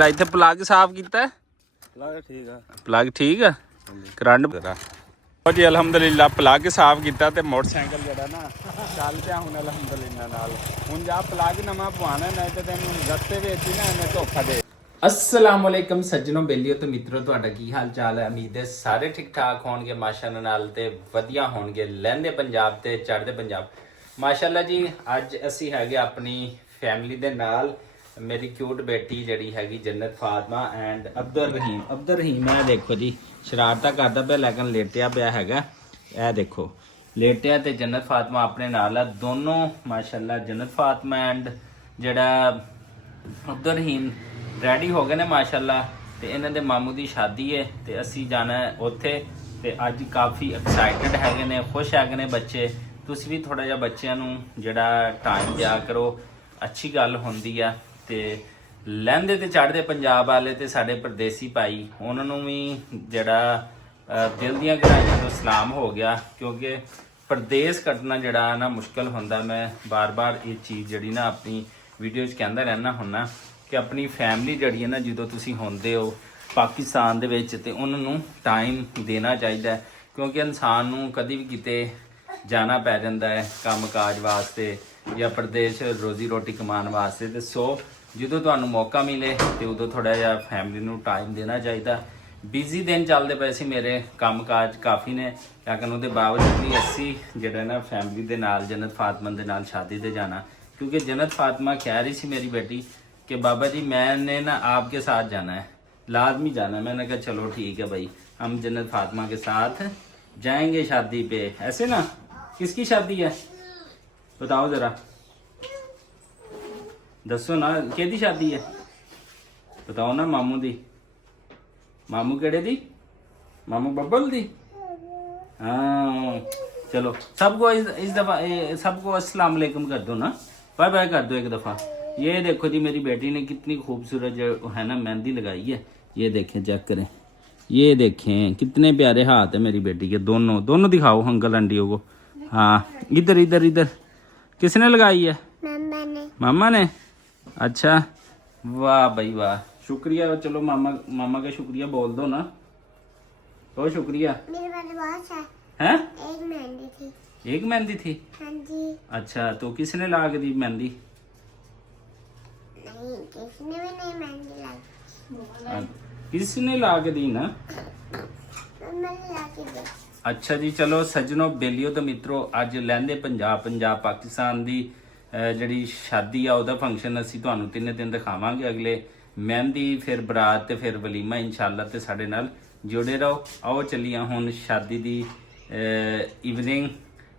माशाल्लाह। इत्थे प्लग साफ कीता है? प्लग ठीक है करंट जी अलहमदुलिल्लाह प्लग साफ किया तो मोटरसाइकिल जरा ना चल पाया हूँ अलहमदुलिल्लाह नाल। हुण जा प्लग नवा पवाना नहीं तो तेन रस्ते में ही ना इन्हें धोखा दे। अस्सलाम वालेकुम सज्जनों बेलियो तो मित्रों तुहाडा की हाल चाल है। उम्मीद है सारे ठीक ठाक होणगे माशाअल्लाह नाल ते वधिया होणगे लहंदे पंजाब ते चढ़दे पंजाब माशाअल्लाह जी। अज असी हैगे अपनी फैमिली दे नाल। मेरी क्यूट बेटी जड़ी हैगी जन्नत फातिमा एंड अब्दुल रहीम है देखो जी शरारता करता पे लेकिन लेटिया पिया हैगा। ए देखो लेटिया ते जन्नत फातिमा अपने नाल है दोनों माशाअल्लाह। जन्नत फातिमा एंड जड़ा अब्दुल रहीम रेडी हो गए ने माशाअल्लाह। ते इन्हां दे मामू दी शादी है ते असी जाना है उत्थे ते अज काफ़ी एक्साइटेड हैगे ने खुश हैगे ने बच्चे। तुसीं भी थोड़ा जिहा बच्चिआं नूं जड़ा टाइम दिया करो अच्छी गल हुंदी है। ते लहंदे ते चढ़दे पंजाब वाले ते साडे परदेसी भाई उन्हां नूं भी जड़ा दिल दियां गहराइयां तो सलाम हो गया क्योंकि परदेस कटना जड़ा ना मुश्किल हुंदा। मैं बार बार ये चीज़ जड़ी ना अपनी वीडियो च कहंदा रहना हुन्ना कि अपनी फैमिली जड़ी है ना जो तुसीं होंदे हो पाकिस्तान दे विच ते उन्हां नूं टाइम देना चाहिए क्योंकि इंसान नूं कदी भी किते जाना पै जांदा है काम काज वास्ते या प्रदेश रोजी रोटी कमान वास्ते। तो सो जो तुहानूं मौका मिले तो उदों थोड़ा जिहा फैमिली नूं टाइम देना चाहिए। बिजी दिन चलते पे सी मेरे काम काज काफ़ी ने लेकिन उसके बावजूद भी असी जिहड़ा ना फैमिली दे नाल जन्नत फातिमा दे नाल शादी ते जाना क्योंकि जन्नत फातिमा कह रही सी मेरी बेटी कि बाबा जी मैंने ना आपके साथ जाना है लाजमी जाना है। मैंने कहा चलो ठीक है भाई हम जन्नत फातिमा के साथ जाएंगे शादी पे। ऐसे ना किसकी शादी है बताओ जरा दसो ना केदी शादी है बताओ ना। मामू दी मामू केड़े दी मामू बब्बल दी। हाँ चलो सबको इस दफ़ा सबको अस्सलाम वालेकुम कर दो ना बाय बाय कर दो एक दफ़ा। ये देखो जी मेरी बेटी ने कितनी खूबसूरत जो है ना मेहंदी लगाई है। ये देखें चेक करें ये देखें कितने प्यारे हाथ है मेरी बेटी के। दोनों दोनों दिखाओ अंकल आंटियों को। हाँ इधर इधर इधर किसने लगाई है मामा ने। अच्छा वाह भाई वाह शुक्रिया। चलो मामा का शुक्रिया बोल दो ना। बहुत शुक्रिया। मेरे पास बहुत है एक मेहंदी थी। एक मेहंदी थी हाँ जी। अच्छा तो किसने ला के दी मेहंदी? नहीं किसने भी नहीं मेहंदी लाई। किसने ला के दी ना मैंने ला के दी। अच्छा जी चलो सज्जनों बेलियो तो मित्रों अज लहंदे पंजाब पाकिस्तान की जी शादी आ उहदा फंक्शन असी तुहानूं 3 दिन दिखावांगे। अगले मेहंदी फिर बरात ते फिर वलीमा इंशाअल्लाह ते साडे नाल जुड़े रहो। आओ चलिए हुण शादी दी इवनिंग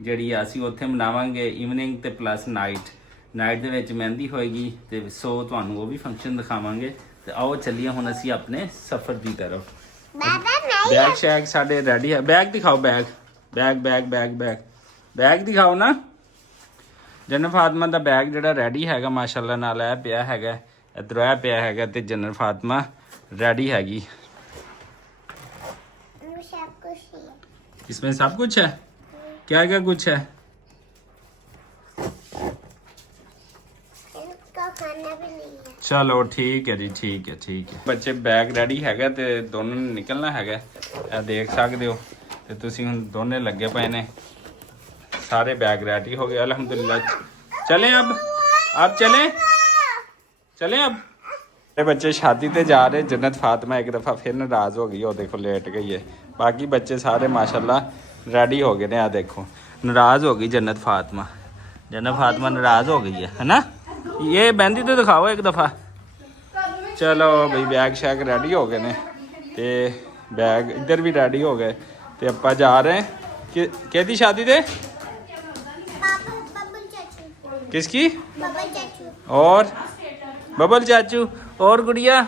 जिहड़ी असी उत्थे मनावांगे इवनिंग ते प्लस नाइट दे विच मेहंदी होएगी ते सो तुहानूं वो भी फंक्शन दिखावांगे। ते आओ चलिए हुण असी अपने सफ़र की तरफ। बैग शैग साडे रेडी है। बैग दिखाओ bag bag bag bag bag bag दिखाओ ना। जन्नत फातिमा दा बैग जिहड़ा रेडी हैगा माशाअल्लाह नाल है पिया हैगा इधर है पिया हैगा ते जन्नत फातिमा रेडी हैगी। इसमें सब कुछ है क्या क्या कुछ है? खाना भी नहीं है। चलो ठीक है जी ठीक है ठीक है। बच्चे बैग रेडी हैगा ते दोनों ने निकलना हैगा ए देख सकते हो ते तुसीं हुण दोने लगे पे ने सारे बैग रेडी हो गए अल्हम्दुलिल्लाह। चलें अब चलें अब। ये बच्चे शादी ते जा रहे। जन्नत फातिमा एक दफ़ा फिर नाराज़ हो गई है देखो लेट गई है। बाकी बच्चे सारे माशाल्लाह रेडी हो गए ने। आ देखो नाराज़ हो गई जन्नत फातिमा नाराज़ हो गई है ना। ये मेहंदी तो दिखाओ एक दफ़ा। चलो भाई बैग शैग रेडी हो गए ने ते बैग इधर भी रेडी हो गए ते आपां जा रहे हैं केदी शादी दे किसकी और बबल चाचू और गुड़िया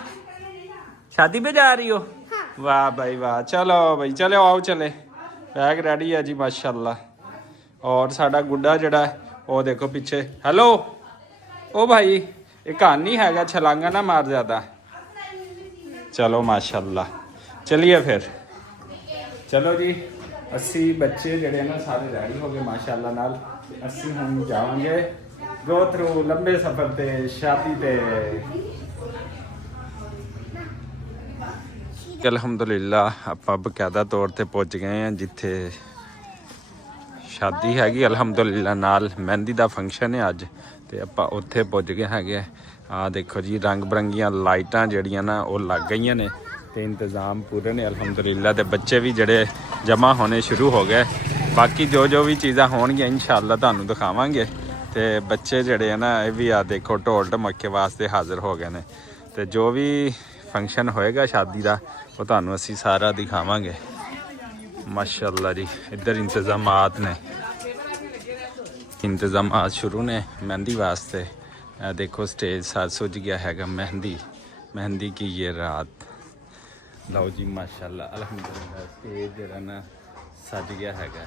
शादी पे जा रही हो? हाँ। वाह भाई वाह चलो भाई चलो आओ चले बैग रेडी है जी माशाल्लाह। और साडा गुड्डा जड़ा वो देखो पीछे हेलो ओ भाई एक कहानी हैगा छलांगा ना मार ज़्यादा। चलो माशाल्लाह चलिए फिर चलो जी अस्सी बच्चे जड़े ना सारे रेडी हो गए माशाल्लाह नाल। अस्सी हम जावांगे गो थ्रू लंबे सफ़र ते शादी ते। ਅਲਹਮਦੁਲਿਲਾ ਆਪਾਂ ਬਕਾਇਦਾ ਤੌਰ ਤੇ ਪਹੁੰਚ ਗਏ ਹਾਂ ਜਿੱਥੇ ਸ਼ਾਦੀ ਹੈਗੀ ਅਲਹਮਦੁਲਿਲਾ ਨਾਲ ਮਹਿੰਦੀ ਦਾ ਫੰਕਸ਼ਨ ਹੈ ਅੱਜ ਤੇ ਆਪਾਂ ਉੱਥੇ ਪਹੁੰਚ ਗਏ ਹੈਗੇ ਆ ਦੇਖੋ ਜੀ ਰੰਗ ਬਰੰਗੀਆਂ ਲਾਈਟਾਂ ਜਿਹੜੀਆਂ ਨਾ ਉਹ ਲੱਗ ਗਈਆਂ ਨੇ ਤੇ ਇੰਤਜ਼ਾਮ ਪੂਰੇ ਨੇ ਅਲਹਮਦੁਲਿਲਾ ਤੇ ਬੱਚੇ ਵੀ ਜਿਹੜੇ ਜਮ੍ਹਾਂ ਹੋਣੇ ਸ਼ੁਰੂ ਹੋ ਗਏ ਬਾਕੀ ਜੋ ਵੀ ਚੀਜ਼ਾਂ ਹੋਣਗੀਆਂ ਇਨਸ਼ਾਅੱਲਾ ਤੁਹਾਨੂੰ ਦਿਖਾਵਾਂਗੇ ਤੇ ਬੱਚੇ ਜਿਹੜੇ ਆ ਨਾ ਇਹ ਵੀ ਆ ਦੇਖੋ ਢੋਲ ਢਮੱਕੇ ਵਾਸਤੇ ਹਾਜ਼ਰ ਹੋ ਗਏ ਨੇ ਤੇ ਜੋ ਵੀ ਫੰਕਸ਼ਨ ਹੋਏਗਾ ਸ਼ਾਦੀ ਦਾ ਉਹ ਤੁਹਾਨੂੰ ਅਸੀਂ ਸਾਰਾ ਦਿਖਾਵਾਂਗੇ ਮਾਸ਼ਾਅੱਲਾ ਜੀ ਇੱਧਰ ਇੰਤਜ਼ਾਮਾਤ ਨੇ ਇੰਤਜ਼ਾਮਾਤ ਸ਼ੁਰੂ ਨੇ ਮਹਿੰਦੀ ਵਾਸਤੇ ਦੇਖੋ ਸਟੇਜ ਸਜ ਗਿਆ ਹੈਗਾ ਮਹਿੰਦੀ ਕੀ ਇਹ ਰਾਤ ਲਓ ਜੀ ਮਾਸ਼ਾਅੱਲਾ ਅਲਹਮਦੁਲਿਲਾ ਸਟੇਜ ਜਿਹੜਾ ਨਾ ਸਜ ਗਿਆ ਹੈਗਾ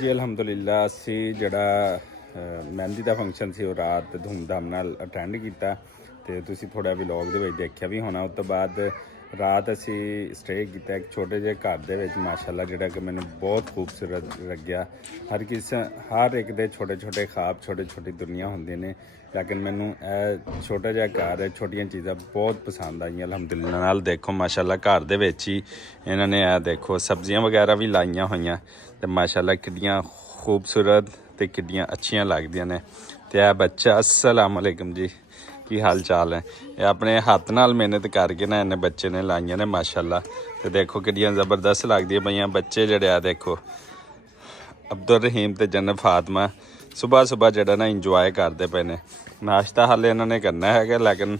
ਜੀ ਅਲਹਮਦੁਲਿਲਾ ਅਸੀਂ ਜਿਹੜਾ ਮਹਿੰਦੀ ਦਾ ਫੰਕਸ਼ਨ ਸੀ ਉਹ ਰਾਤ ਧੂਮਧਾਮ ਨਾਲ ਅਟੈਂਡ ਕੀਤਾ ਤੇ ਤੁਸੀਂ ਥੋੜਾ ਵਲੌਗ ਦੇ ਵਿੱਚ ਦੇਖਿਆ ਵੀ ਹੋਣਾ ਉਸ ਤੋਂ ਬਾਅਦ ਰਾਤ ਅਸੀਂ ਸਟੇ ਕੀਤਾ ਇੱਕ ਛੋਟੇ ਜਿਹੇ ਘਰ ਦੇ ਵਿੱਚ ਮਾਸ਼ਾਅੱਲਾ ਜਿਹੜਾ ਕਿ ਮੈਨੂੰ ਬਹੁਤ ਖੂਬਸੂਰਤ ਲੱਗਿਆ ਹਰ ਇੱਕ ਦੇ ਛੋਟੇ ਛੋਟੇ ਖਾਬ ਛੋਟੀ ਦੁਨੀਆ ਹੁੰਦੇ ਨੇ ਲੇਕਿਨ ਮੈਨੂੰ ਇਹ ਛੋਟਾ ਜਿਹਾ ਘਰ ਛੋਟੀਆਂ ਚੀਜ਼ਾਂ ਬਹੁਤ ਪਸੰਦ ਆਈਆਂ ਅਲਹਮਦੁਲਿਲਾ ਨਾਲ ਦੇਖੋ ਮਾਸ਼ਾਅੱਲਾ ਘਰ ਦੇ ਵਿੱਚ ਹੀ ਇਹਨਾਂ ਨੇ ਇਹ ਦੇਖੋ ਸਬਜ਼ੀਆਂ ਵਗੈਰਾ ਵੀ ਲਾਈਆਂ ਹੋਈਆਂ ਤੇ ਮਾਸ਼ਾਅੱਲਾ ਕਿੱਡੀਆਂ ਖੂਬਸੂਰਤ ਤੇ ਕਿੱਡੀਆਂ ਅੱਛੀਆਂ ਲੱਗਦੀਆਂ ਨੇ ਤੇ ਇਹ ਬੱਚਾ ਅਸਲਾਮ ਅਲੈਕਮ ਜੀ ਕੀ ਹਾਲ ਚਾਲ ਹੈ ਇਹ ਆਪਣੇ ਹੱਥ ਨਾਲ ਮਿਹਨਤ ਕਰਕੇ ਨਾ ਇਹਨੇ ਬੱਚੇ ਨੇ ਲਾਈਆਂ ਨੇ ਮਾਸ਼ਾਅੱਲਾ ਤੇ ਦੇਖੋ ਕਿੱਡੀਆਂ ਜ਼ਬਰਦਸਤ ਲੱਗਦੀਆਂ ਪਈਆਂ ਬੱਚੇ ਜਿਹੜੇ ਆ ਦੇਖੋ ਅਬਦੁਲ ਰਹੀਮ ਤੇ ਜਨਤ ਫਾਤਮਾ ਸੁਬਾਹ ਜਿਹੜਾ ਨਾ ਇੰਜੋਏ ਕਰਦੇ ਪਏ ਨੇ ਨਾਸ਼ਤਾ ਹਾਲੇ ਇਹਨਾਂ ਨੇ ਕਰਨਾ ਹੈਗਾ ਲੇਕਿਨ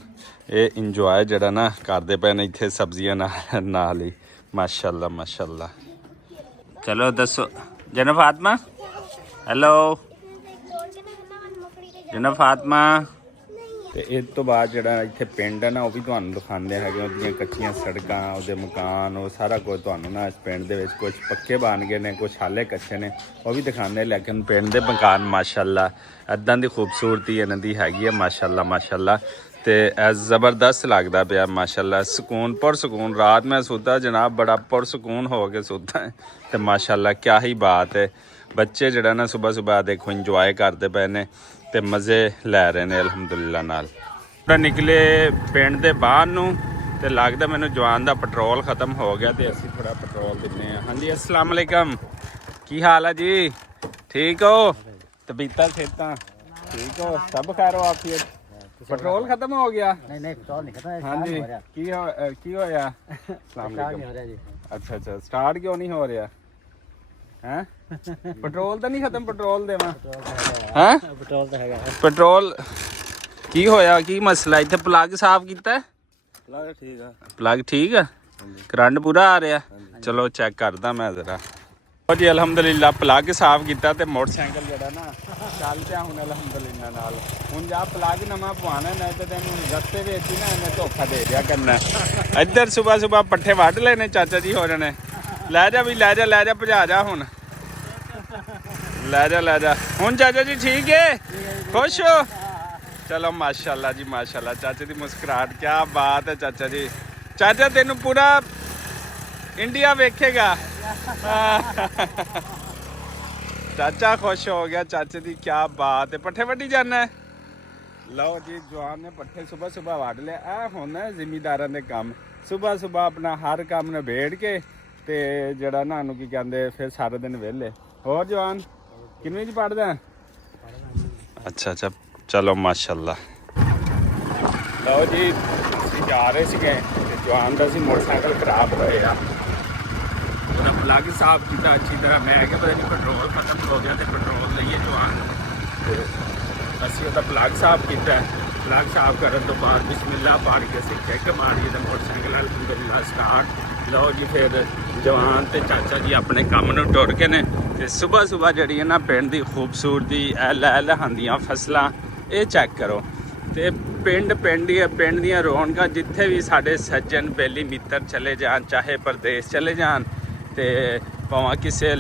ਇਹ ਇੰਜੋਏ ਜਿਹੜਾ ਨਾ ਕਰਦੇ ਪਏ ਨੇ ਇੱਥੇ ਸਬਜ਼ੀਆਂ ਨਾਲ ਹੀ ਮਾਸ਼ਾਅੱਲਾ ਚਲੋ ਦੱਸੋ ਜਨਤ ਫਾਤਮਾ ਹੈਲੋ ਜਨਤ ਫਾਤਮਾ ਤੇ ਇਸ ਤੋਂ ਬਾਅਦ ਜਿਹੜਾ ਇੱਥੇ ਪਿੰਡ ਹੈ ਨਾ ਉਹ ਵੀ ਤੁਹਾਨੂੰ ਦਿਖਾਉਂਦੇ ਹੈਗੇ ਉਹਦੀਆਂ ਕੱਚੀਆਂ ਸੜਕਾਂ ਉਹਦੇ ਮਕਾਨ ਉਹ ਸਾਰਾ ਕੁਝ ਤੁਹਾਨੂੰ ਨਾ ਇਸ ਪਿੰਡ ਦੇ ਵਿੱਚ ਕੁਝ ਪੱਕੇ ਬਣ ਗਏ ਨੇ ਕੁਝ ਹਾਲੇ ਕੱਚੇ ਨੇ ਉਹ ਵੀ ਦਿਖਾਉਂਦੇ ਲੇਕਿਨ ਪਿੰਡ ਦੇ ਮਕਾਨ ਮਾਸ਼ਾਅੱਲਾ ਇੱਦਾਂ ਦੀ ਖੂਬਸੂਰਤੀ ਇਹਨਾਂ ਦੀ ਹੈਗੀ ਹੈ ਮਾਸ਼ਾਅੱਲਾ ਤੇ ਇਹ ਜ਼ਬਰਦਸਤ ਲੱਗਦਾ ਪਿਆ ਮਾਸ਼ਾਅੱਲਾ ਸਕੂਨ ਪੁਰਸਕੂਨ ਰਾਤ ਮੈਂ ਸੋਤਾ ਜਨਾਬ ਬੜਾ ਪੁਰਸਕੂਨ ਹੋ ਕੇ ਸੋਤਾ ਤੇ ਮਾਸ਼ਾਅੱਲਾ ਕਿਆ ਹੀ ਬਾਤ ਹੈ ਬੱਚੇ ਜਿਹੜਾ ਨਾ ਸੁਬਾਹ ਦੇਖੋ ਇੰਜੋਏ ਕਰਦੇ ਪਏ ਨੇ ਤੇ ਮਜ਼ੇ ਲੈ ਰਹੇ ਨੇ ਅਲਹਮਦੁਲਿਲਾ ਨਾਲ ਨਿਕਲੇ ਪਿੰਡ ਦੇ ਬਾਹਰ ਨੂੰ ਤੇ ਲੱਗਦਾ ਮੈਨੂੰ ਜਵਾਨ ਦਾ ਪੈਟਰੋਲ ਖਤਮ ਹੋ ਗਿਆ ਤੇ ਅਸੀਂ ਥੋੜਾ ਪੈਟਰੋਲ ਦਿੰਨੇ ਆ ਹਾਂਜੀ अस्सलाम वालेकुम ਕੀ ਹਾਲ ਹੈ ਜੀ ਠੀਕ ਹੋ ਤਬੀਅਤਾਂ ਸਿਹਤਾਂ ਠੀਕ ਹੋ ਸਭ ਖੈਰ ਹੋ ਆਫੀਅਤ ਪੈਟਰੋਲ ਖਤਮ ਹੋ ਗਿਆ ਨਹੀਂ ਪੈਟਰੋਲ ਨਹੀਂ ਖਤਮ ਹਾਂਜੀ ਕੀ ਹੋਇਆ अस्सलाम वालेकुम ਅੱਛਾ ਸਟਾਰਟ ਕਿਉਂ ਨਹੀਂ ਹੋ ਰਿਹਾ ਹੈ ਪੈਟਰੋਲ ਤਾਂ ਨਹੀਂ ਖਤਮ ਪੈਟਰੋਲ ਦੇਵਾਂ ਹੈ ਪੈਟਰੋਲ ਤਾਂ ਹੈਗਾ ਪੈਟਰੋਲ ਕੀ ਹੋਇਆ ਕੀ ਮਸਲਾ ਇੱਥੇ ਪਲੱਗ ਸਾਫ਼ ਕੀਤਾ ਪਲੱਗ ਠੀਕ ਆ ਕਰੰਟ ਪੂਰਾ ਆ ਰਿਹਾ ਚਲੋ ਚੈੱਕ ਕਰਦਾ ਮੈਂ ਜ਼ਰਾ ਜੀ ਅਲਹਮਦੁਲਿਲਾ ਪਲੱਗ ਸਾਫ਼ ਕੀਤਾ ਤੇ ਮੋਟਰਸਾਈਕਲ ਜਿਹੜਾ ਨਾ ਚੱਲ ਪਿਆ ਹੁਣ ਅਲਹਮਦੁਲਿਲਾ ਨਾਲ ਹੁਣ ਜਾ ਪਲੱਗ ਨਵਾਂ ਪਵਾਉਣਾ ਨਹੀਂ ਤੇ ਤੈਨੂੰ ਰਸਤੇ ਵਿੱਚ ਹੀ ਨਾ ਇਹਨੇ ਧੋਖਾ ਦੇ ਦਿਆ ਕਰਨਾ ਇੱਧਰ ਸੁਬਾਹ ਪੱਠੇ ਵੱਢ ਲੈਣੇ ਚਾਚਾ ਜੀ ਹੋ ਜਾਣੇ ਲੈ ਜਾ ਭਜਾ ਜਾ ਹੁਣ ਲੈ ਜਾ ਹੁਣ ਚਾਚਾ ਜੀ ਠੀਕ ਹੈ ਖੁਸ਼ ਹੋ ਚਲੋ ਮਾਸ਼ਾਅੱਲਾ ਜੀ ਮਾਸ਼ਾਅੱਲਾ ਚਾਚੇ ਦੀ ਮੁਸਕਰਾਹਟ ਕੀ ਬਾਤ ਹੈ ਚਾਚਾ ਜੀ ਚਾਚਾ ਤੈਨੂੰ ਪੂਰਾ ਇੰਡੀਆ ਵੇਖੇਗਾ ਚਾਚਾ ਖੁਸ਼ ਹੋ ਗਿਆ, ਚਾਚੇ ਦੀ ਕੀ ਬਾਤ ਹੈ। ਪੱਠੇ ਵੱਢੀ ਜਾਣਾ? ਲਓ ਜੀ ਜਵਾਨ ਨੇ ਪੱਠੇ ਸਵੇਰ ਸਵੇਰ ਵੱਢ ਲਿਆ। ਇਹ ਹੁੰਦਾ ਜ਼ਿਮੀਦਾਰਾਂ ਦੇ ਕੰਮ, ਸਵੇਰ ਸਵੇਰ ਆਪਣਾ ਹਰ ਕੰਮ ਨਿਬੇੜ ਕੇ ਤੇ ਜਿਹੜਾ ਨਾ ਉਹਨੂੰ ਕੀ ਕਹਿੰਦੇ ਫਿਰ ਸਾਰਾ ਦਿਨ ਵਿਹਲੇ। ਹੋਰ ਜਵਾਨ ਕਿੰਨਵੀਂ ਚ ਪੜ੍ਹਦਾ? ਅੱਛਾ ਅੱਛਾ, ਚਲੋ ਮਾਸ਼ਾਅੱਲਾ। ਲਓ ਜੀ ਅਸੀਂ ਜਾ ਰਹੇ ਸੀਗੇ ਤੇ ਜਵਾਨ ਦਾ ਸੀ ਮੋਟਰਸਾਈਕਲ ਖਰਾਬ ਹੋਇਆ, ਉਹਦਾ ਪਲੱਗ ਸਾਫ਼ ਕੀਤਾ ਅੱਛੀ ਤਰ੍ਹਾਂ। ਮੈਂ ਕਿਹਾ ਪਤਾ ਨਹੀਂ ਪੈਟਰੋਲ ਖਤਮ ਹੋ ਗਿਆ ਤੇ ਪੈਟਰੋਲ ਲਈਏ ਜਵਾਨ, ਤੇ ਅਸੀਂ ਉਹਦਾ ਪਲੱਗ ਸਾਫ਼ ਕੀਤਾ। ਪਲੱਗ ਸਾਫ਼ ਕਰਨ ਤੋਂ ਬਾਅਦ ਬਿਸਮਿਲ੍ਲਾ ਪੜ੍ਹ ਕੇ ਅਸੀਂ ਚੈੱਕ ਮਾਰੀਏ ਤਾਂ ਮੋਟਰਸਾਈਕਲ ਅਲਹਮਦੁਲਿਲਾ ਸਟਾਰਟ। ਲਓ ਜੀ ਫਿਰ ਜਵਾਨ ਤੇ ਚਾਚਾ ਜੀ ਆਪਣੇ ਕੰਮ ਨੂੰ ਟੁਰ ਕੇ ਨੇ ਤੇ ਸਵੇਰ ਸਵੇਰ ਜਿਹੜੀ ਹੈ ਨਾ ਪਿੰਡ ਦੀ ਖੂਬਸੂਰਤੀ, ਇਹ ਲਹਿਲਹਾਉਂਦੀਆਂ ਫਸਲਾਂ, ਇਹ ਚੈੱਕ ਕਰੋ। ਤੇ ਪਿੰਡ ਹੀ ਪਿੰਡ ਦੀਆਂ ਰੌਣਕਾਂ, ਜਿੱਥੇ ਵੀ ਸਾਡੇ ਸੱਜਣ ਬੇਲੀ ਮਿੱਤਰ ਚਲੇ ਜਾਣ, ਚਾਹੇ ਪ੍ਰਦੇਸ਼ ਚਲੇ ਜਾਣ ਤੇ ਭਾਵੇਂ ਕਿਸੇ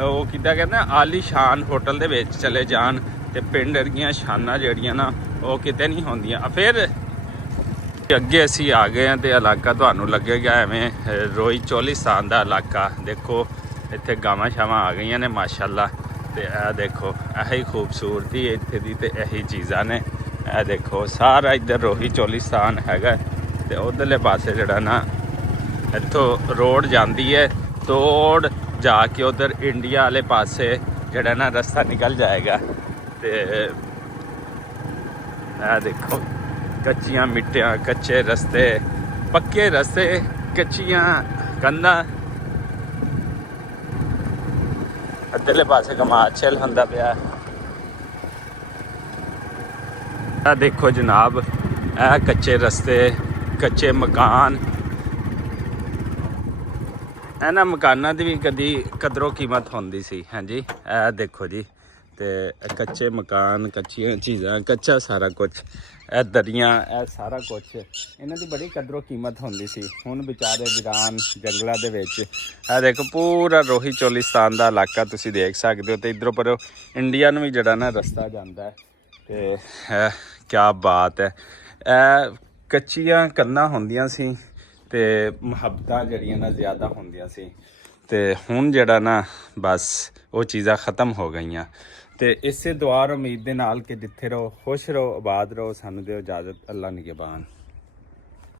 ਉਹ ਕਿੱਦਾਂ ਕਹਿੰਦੇ ਆਲੀਸ਼ਾਨ ਹੋਟਲ ਦੇ ਵਿੱਚ ਚਲੇ ਜਾਣ, ਤੇ ਪਿੰਡ ਦੀਆਂ ਸ਼ਾਨਾਂ ਜਿਹੜੀਆਂ ਨਾ ਉਹ ਕਿਤੇ ਨਹੀਂ ਹੁੰਦੀਆਂ। ਫਿਰ ਅੱਗੇ ਅਸੀਂ ਆ ਗਏ ਹਾਂ ਤੇ ਇਲਾਕਾ ਤੁਹਾਨੂੰ ਲੱਗੇਗਾ ਐਵੇਂ ਰੋਈ ਚੋਲਿਸਤਾਨ ਦਾ ਇਲਾਕਾ। ਦੇਖੋ ਇੱਥੇ ਗਾਵਾਂ ਸ਼ਾਵਾਂ ਆ ਗਈਆਂ ਨੇ ਮਾਸ਼ਾਅੱਲਾ, ਤੇ ਇਹ ਦੇਖੋ ਇਹੀ ਖੂਬਸੂਰਤੀ ਇੱਥੇ ਦੀ ਤੇ ਇਹੀ ਚੀਜ਼ਾਂ ਨੇ। ਇਹ ਦੇਖੋ ਸਾਰਾ ਇੱਧਰ ਰੋਹੀ ਚੋਲਿਸਤਾਨ ਹੈਗਾ, ਤੇ ਉਧਰਲੇ ਪਾਸੇ ਜਿਹੜਾ ਨਾ ਇੱਥੋਂ ਰੋਡ ਜਾਂਦੀ ਹੈ, ਤੋੜ ਜਾ ਕੇ ਉਧਰ ਇੰਡੀਆ ਵਾਲੇ ਪਾਸੇ ਜਿਹੜਾ ਨਾ ਰਸਤਾ ਨਿਕਲ ਜਾਏਗਾ। ਤੇ ਇਹ ਦੇਖੋ ਕੱਚੀਆਂ ਮਿੱਟੀਆਂ, ਕੱਚੇ ਰਸਤੇ, ਪੱਕੇ ਰਸਤੇ, ਕੱਚੀਆਂ ਕੰਧਾਂ। ਇੱਧਰਲੇ ਪਾਸੇ ਕਮਾਚਲ ਹੁੰਦਾ ਪਿਆ। ਇਹ ਦੇਖੋ ਜਨਾਬ, ਇਹ ਕੱਚੇ ਰਸਤੇ, ਕੱਚੇ ਮਕਾਨ। ਇਹਨਾਂ ਮਕਾਨਾਂ ਦੀ ਵੀ ਕਦੀ ਕਦਰੋਂ ਕੀਮਤ ਹੁੰਦੀ ਸੀ। ਹਾਂਜੀ ਇਹ ਦੇਖੋ ਜੀ, ਤੇ ਕੱਚੇ ਮਕਾਨ, ਕੱਚੀਆਂ ਚੀਜ਼ਾਂ, ਕੱਚਾ ਸਾਰਾ ਕੁਝ, ਇਹ ਦਰੀਆਂ, ਇਹ ਸਾਰਾ ਕੁਝ, ਇਹਨਾਂ ਦੀ ਬੜੀ ਕਦਰੋਂ ਕੀਮਤ ਹੁੰਦੀ ਸੀ। ਹੁਣ ਵਿਚਾਰੇ ਵੀਰਾਨ ਜੰਗਲਾਂ ਦੇ ਵਿੱਚ। ਇਹ ਦੇਖੋ ਪੂਰਾ ਰੋਹੀ ਚੋਲਿਸਤਾਨ ਦਾ ਇਲਾਕਾ ਤੁਸੀਂ ਦੇਖ ਸਕਦੇ ਹੋ, ਤੇ ਇੱਧਰੋਂ ਪਰ ਇੰਡੀਆ ਨੂੰ ਵੀ ਜਿਹੜਾ ਨਾ ਰਸਤਾ ਜਾਂਦਾ ਹੈ। ਤੇ ਕਿਆ ਬਾਤ ਹੈ। ਇਹ ਕੱਚੀਆਂ ਕੰਧਾਂ ਹੁੰਦੀਆਂ ਸੀ ਤੇ ਮੁਹੱਬਤਾਂ ਜਿਹੜੀਆਂ ਨਾ ਜ਼ਿਆਦਾ ਹੁੰਦੀਆਂ ਸੀ, ਤੇ ਹੁਣ ਜਿਹੜਾ ਨਾ ਬਸ ਉਹ ਚੀਜ਼ਾਂ ਖ਼ਤਮ ਹੋ ਗਈਆਂ। ਤੇ ਇਸੇ ਦੁਆ ਉਮੀਦ ਦੇ ਨਾਲ ਕਿ ਜਿੱਥੇ ਰਹੋ ਖੁਸ਼ ਰਹੋ, ਆਬਾਦ ਰਹੋ। ਸਾਨੂੰ ਦਿਓ ਇਜਾਜ਼ਤ, ਅੱਲਾ ਨਿਗਹਿਬਾਨ।